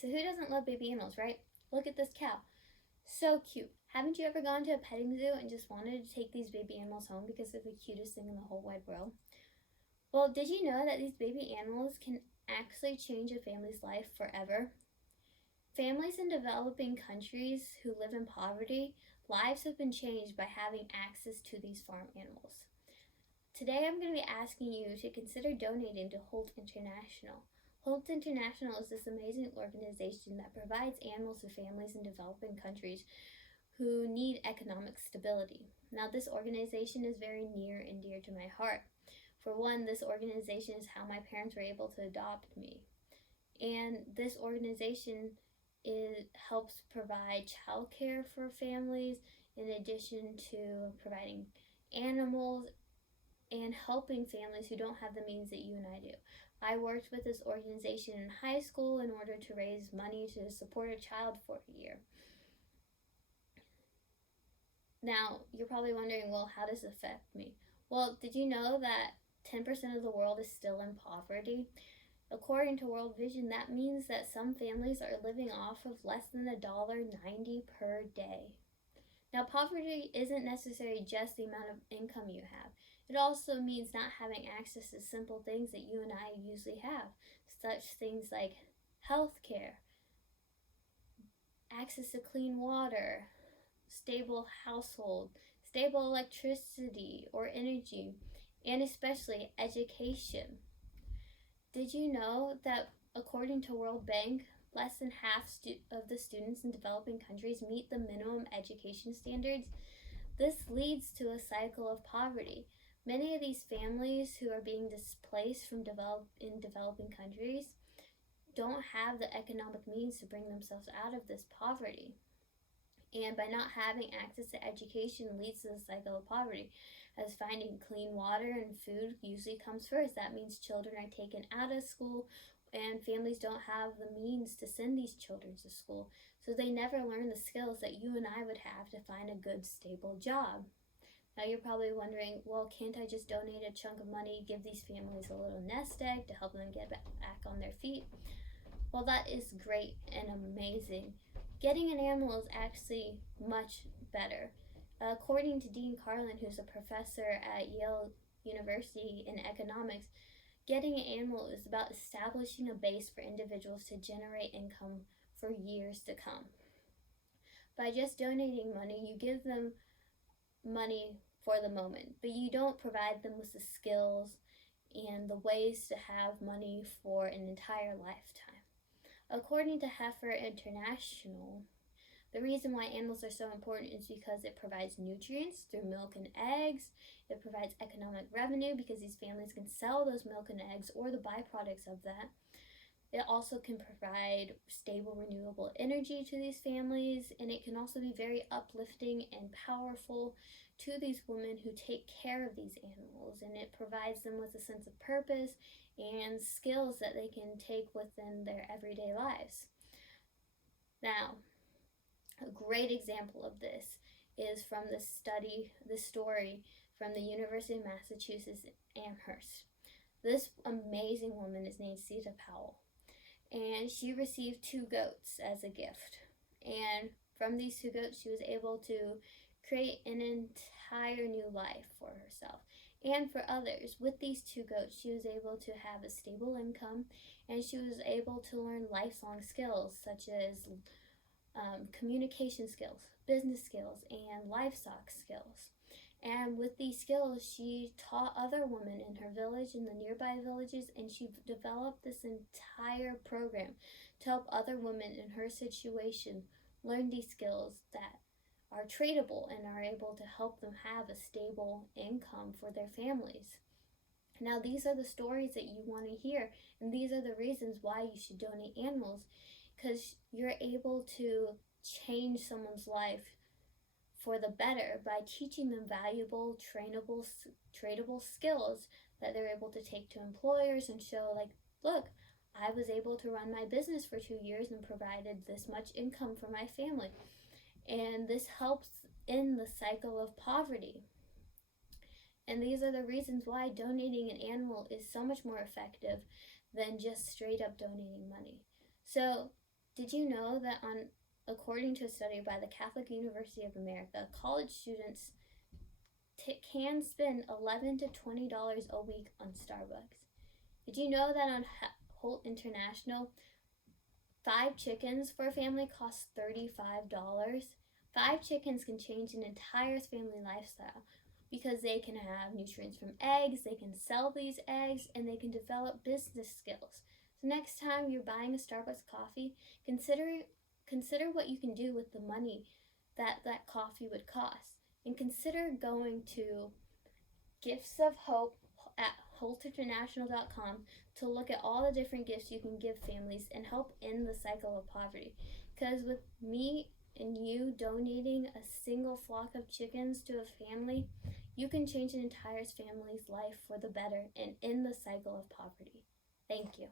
so who doesn't love baby animals, right? Look at this cow. So cute. Haven't you ever gone to a petting zoo and just wanted to take these baby animals home because they're the cutest thing in the whole wide world? Well, did you know that these baby animals can actually change a family's life forever? Families in developing countries who live in poverty, lives have been changed by having access to these farm animals. Today I'm going to be asking you to consider donating to Holt International. Holt International is this amazing organization that provides animals to families in developing countries who need economic stability. Now, this organization is very near and dear to my heart. For one, this organization is how my parents were able to adopt me. And this organization helps provide childcare for families in addition to providing animals and helping families who don't have the means that you and I do. I worked with this organization in high school in order to raise money to support a child for a year. Now, you're probably wondering, well, how does it affect me? Well, did you know that 10% of the world is still in poverty? According to World Vision, that means that some families are living off of less than $1.90 per day. Now, poverty isn't necessarily just the amount of income you have. It also means not having access to simple things that you and I usually have, such things like health care, access to clean water, stable household, stable electricity or energy, and especially education. Did you know that according to World Bank, less than half of the students in developing countries meet the minimum education standards? This leads to a cycle of poverty. Many of these families who are being displaced from developing countries don't have the economic means to bring themselves out of this poverty. And by not having access to education leads to the cycle of poverty, as finding clean water and food usually comes first. That means children are taken out of school and families don't have the means to send these children to school, so they never learn the skills that you and I would have to find a good, stable job. Now you're probably wondering, well, can't I just donate a chunk of money, give these families a little nest egg to help them get back on their feet? Well, that is great and amazing. Getting an animal is actually much better. According to Dean Carlin, who's a professor at Yale University in economics, getting an animal is about establishing a base for individuals to generate income for years to come. By just donating money, you give them money for the moment, but you don't provide them with the skills and the ways to have money for an entire lifetime. According to Heifer International, the reason why animals are so important is because it provides nutrients through milk and eggs. It provides economic revenue because these families can sell those milk and eggs or the byproducts of that. It also can provide stable, renewable energy to these families, and it can also be very uplifting and powerful to these women who take care of these animals, and it provides them with a sense of purpose and skills that they can take within their everyday lives. Now, a great example of this is from this story from the University of Massachusetts Amherst. This amazing woman is named Sita Powell, and she received 2 goats as a gift. And from these 2 goats, she was able to create an entire new life for herself and for others. With these 2 goats, she was able to have a stable income, and she was able to learn lifelong skills such as communication skills, business skills, and livestock skills. And with these skills, she taught other women in her village and the nearby villages, and she developed this entire program to help other women in her situation learn these skills that are tradable and are able to help them have a stable income for their families. Now, these are the stories that you want to hear, and these are the reasons why you should donate animals, because you're able to change someone's life for the better by teaching them valuable, trainable, tradable skills that they're able to take to employers and show, like, look, I was able to run my business for 2 years and provided this much income for my family. And this helps end the cycle of poverty. And these are the reasons why donating an animal is so much more effective than just straight up donating money. So, Did you know that according to a study by the Catholic University of America, college students can spend $11 to $20 a week on Starbucks? Did you know that on Holt International, 5 chickens for a family costs $35? 5 chickens can change an entire family lifestyle because they can have nutrients from eggs, they can sell these eggs, and they can develop business skills. So next time you're buying a Starbucks coffee, consider what you can do with the money that coffee would cost. And consider going to Gifts of Hope at holtinternational.com to look at all the different gifts you can give families and help end the cycle of poverty. Because with me and you donating a single flock of chickens to a family, you can change an entire family's life for the better and end the cycle of poverty. Thank you.